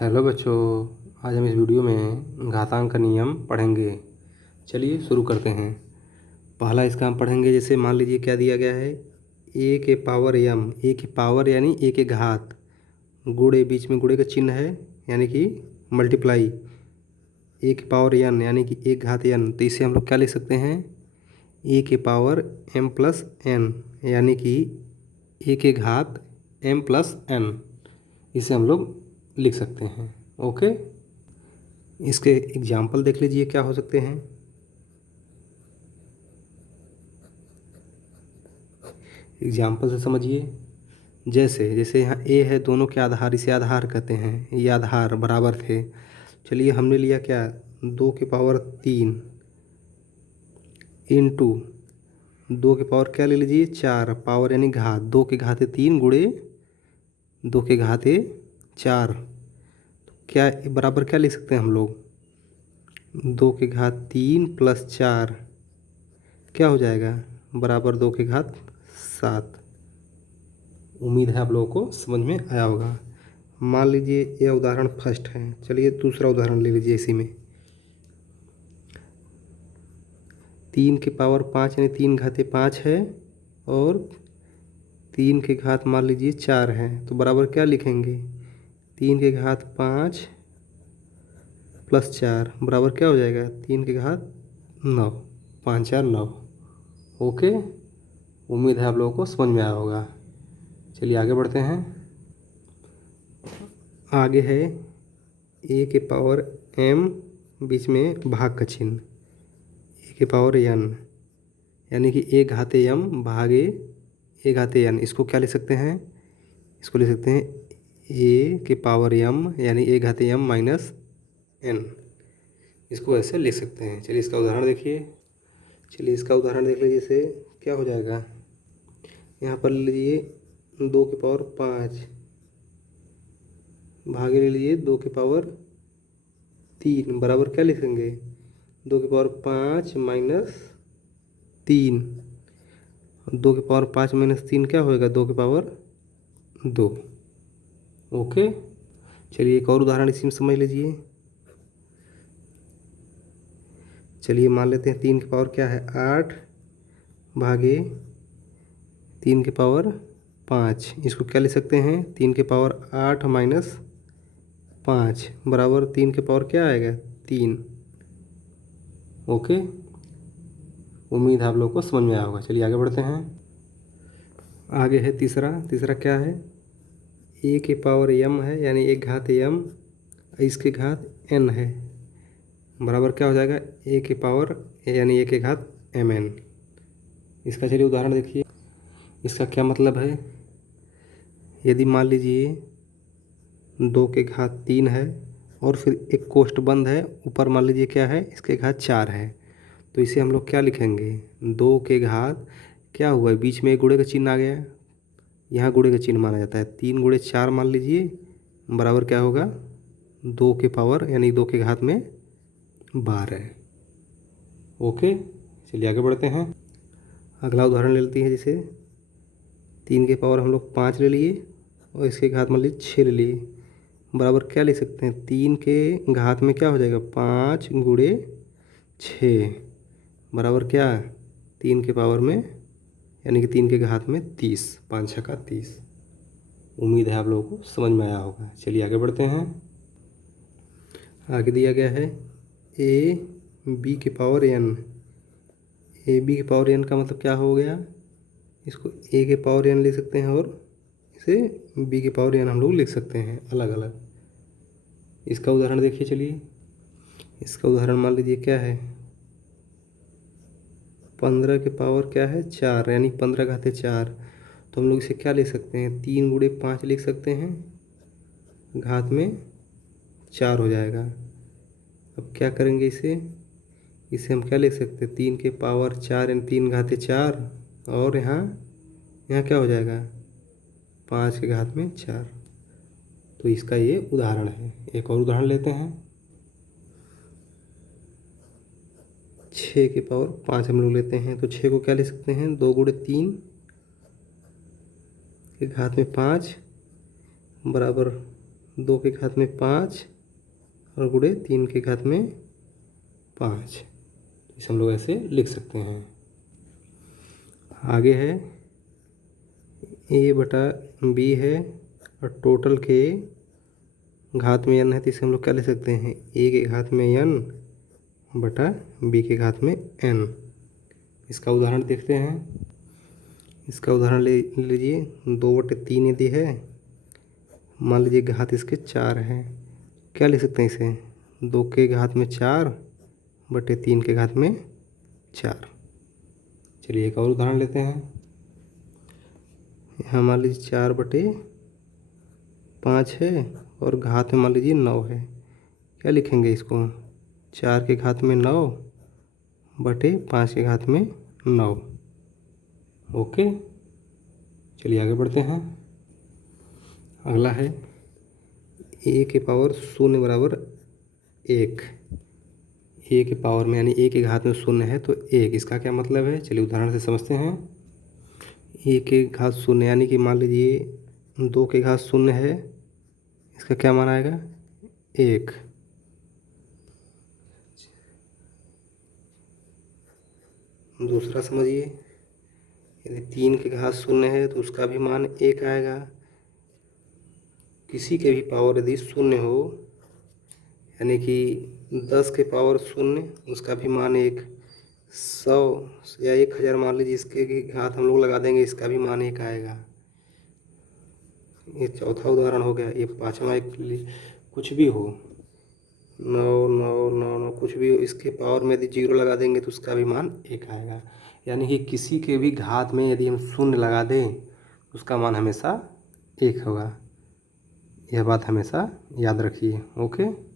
Hello बच्चों, आज हम इस वीडियो में घातांक का नियम पढ़ेंगे। चलिए शुरू करते हैं। पहला इसका हम पढ़ेंगे, जैसे मान लीजिए क्या दिया गया है, ए के पावर यम, ए की पावर यानी ए के घात, गुणे बीच में गुणे का चिन्ह है यानी कि मल्टीप्लाई, ए की पावर एन यानी कि एक घात एन, तो इसे हम लोग क्या लिख सकते हैं, ए के पावर एम प्लस एन यानी कि ए के घात एम प्लस एन, इसे हम लोग लिख सकते हैं। ओके, इसके एग्जाम्पल देख लीजिए क्या हो सकते हैं। एग्जाम्पल से समझिए, जैसे जैसे यहाँ ए है, दोनों के आधार, इसे आधार कहते हैं, ये आधार बराबर थे। चलिए हमने लिया क्या, 2 की पावर 3 इंटू 2 की पावर क्या ले लीजिए 4, पावर यानी घात, 2 के घाते 3 गुणे 2 के घाते 4, क्या बराबर क्या लिख सकते हैं हम लोग, 2 के घात 3 प्लस 4 क्या हो जाएगा, बराबर 2 के घात 7। उम्मीद है आप लोगों को समझ में आया होगा। मान लीजिए यह उदाहरण फर्स्ट है, चलिए दूसरा उदाहरण ले लीजिए। इसी में 3 की पावर 5 यानी 3 घाते 5 है और 3 के घात मान लीजिए 4 है, तो बराबर क्या लिखेंगे, 3 के घात 5 प्लस 4 बराबर क्या हो जाएगा, 3 के घात 9, 5 4 9। ओके, उम्मीद है आप लोगों को समझ में आया होगा। चलिए आगे बढ़ते हैं। आगे है ए के पावर एम, बीच में भाग का चिन्ह, ए के पावर एन यानी कि ए घाते एम भागे ए घाते एन, इसको क्या लिख सकते हैं, इसको लिख सकते हैं ए के पावर एम यानी ए घाते एम माइनस एन, इसको ऐसे लिख सकते हैं। चलिए इसका उदाहरण देखिए। चलिए इसका उदाहरण देख लीजिए, जैसे क्या हो जाएगा, यहाँ पर ले लीजिए 2 की पावर 5 भागे ले लीजिए 2 की पावर 3 बराबर क्या लिखेंगे, 2 की पावर 5 माइनस 3, 2 की पावर 5 माइनस 3 क्या होएगा, 2 की पावर 2। ओके, चलिए एक और उदाहरण इसी में समझ लीजिए। चलिए मान लेते हैं 3 की पावर क्या है 8 भागे 3 की पावर 5, इसको क्या लिख सकते हैं, 3 की पावर 8 माइनस 5 बराबर 3 की पावर क्या आएगा 3। ओके, उम्मीद है आप लोग को समझ में आया होगा। चलिए आगे बढ़ते हैं। आगे है तीसरा, तीसरा क्या है, ए के पावर एम है यानी एक घात एम, इसके घात एन है, बराबर क्या हो जाएगा, ए के पावर यानी ए के घात एम एन। इसका चलिए उदाहरण देखिए। इसका क्या मतलब है, यदि मान लीजिए 2 के घात 3 है और फिर एक कोष्ठ बंद है, ऊपर मान लीजिए क्या है, इसके घात 4 है, तो इसे हम लोग क्या लिखेंगे, 2 के घात क्या हुआ है, बीच में एक गुणे का चिन्ह आ गया, यहाँ गुणे का चिन्ह माना जाता है, 3 गुणे 4 मान लीजिए बराबर क्या होगा, 2 के पावर यानी 2 के घात में 12। ओके, चलिए आगे बढ़ते हैं। अगला उदाहरण ले लेते हैं, जैसे 3 के पावर हम लोग 5 ले लिए और इसके घात मान लीजिए 6 ले लिए, बराबर क्या ले सकते हैं, 3 के घात में क्या हो जाएगा, 5 गुणे 6 बराबर क्या, 3 के पावर में यानी कि 3 के घात में 30, 5 6 का 30। उम्मीद है आप लोगों को समझ में आया होगा। चलिए आगे बढ़ते हैं। आगे दिया गया है ए बी के पावर एन, ए बी के पावर एन का मतलब क्या हो गया, इसको ए के पावर एन लिख सकते हैं और इसे बी के पावर एन हम लोग लिख सकते हैं अलग अलग। इसका उदाहरण देखिए। चलिए इसका उदाहरण मान लीजिए क्या है, 15 के पावर क्या है 4 यानी 15 घाते 4, तो हम लोग इसे क्या लिख सकते हैं, 3 गुणे 5 लिख सकते हैं, घात में 4 हो जाएगा। अब क्या करेंगे इसे, इसे हम क्या लिख सकते हैं, 3 के पावर 4 यानी 3 घाते 4 और यहाँ यहाँ क्या हो जाएगा, 5 के घात में 4। तो इसका ये उदाहरण है। एक और उदाहरण लेते हैं। 6 के पावर 5 हम लोग लेते हैं, तो 6 को क्या ले सकते हैं, 2 गुणे 3 के घात में 5 बराबर 2 के घात में 5 और गुणे 3 के घात में 5। इसे हम लोग ऐसे लिख सकते हैं। आगे है a बटा b है और टोटल के घात में n है, तो इसे हम लोग क्या लिख सकते हैं, a के घात में n बटा b के घात में n। इसका उदाहरण देखते हैं। इसका उदाहरण ले लीजिए। 2/3 यदि है, मान लीजिए घात इसके 4 है, क्या लिख सकते हैं इसे, 2 के घात में 4 बटे 3 के घात में 4। चलिए एक और उदाहरण लेते हैं। यहाँ मान लीजिए 4/5 है और घात में मान लीजिए 9 है, क्या लिखेंगे इसको, 4 के घात में 9 बटे 5 के घात में 9। ओके, चलिए आगे बढ़ते हैं। अगला है a के पावर 0 बराबर 1। a के पावर में यानी a के घात में 0 है तो 1, इसका क्या मतलब है, चलिए उदाहरण से समझते हैं। a के घात 0 यानी कि मान लीजिए 2 के घात 0 है, इसका क्या मान आएगा, 1। दूसरा समझिए, यदि 3 के घात 0 है तो उसका भी मान 1 आएगा। किसी के भी पावर यदि 0 हो, यानी कि 10 के पावर 0, उसका भी मान 1। 100 या 1000 मान लीजिए, इसके भी घात हम लोग लगा देंगे, इसका भी मान 1 आएगा। ये चौथा उदाहरण हो गया। ये पाँचवा एक कुछ भी हो, 9 9 9 9 कुछ भी हो, इसके पावर में यदि 0 लगा देंगे तो उसका भी मान 1 आएगा। यानी कि किसी के भी घात में यदि हम 0 लगा दें तो उसका मान हमेशा 1 होगा। यह बात हमेशा याद रखिए। ओके।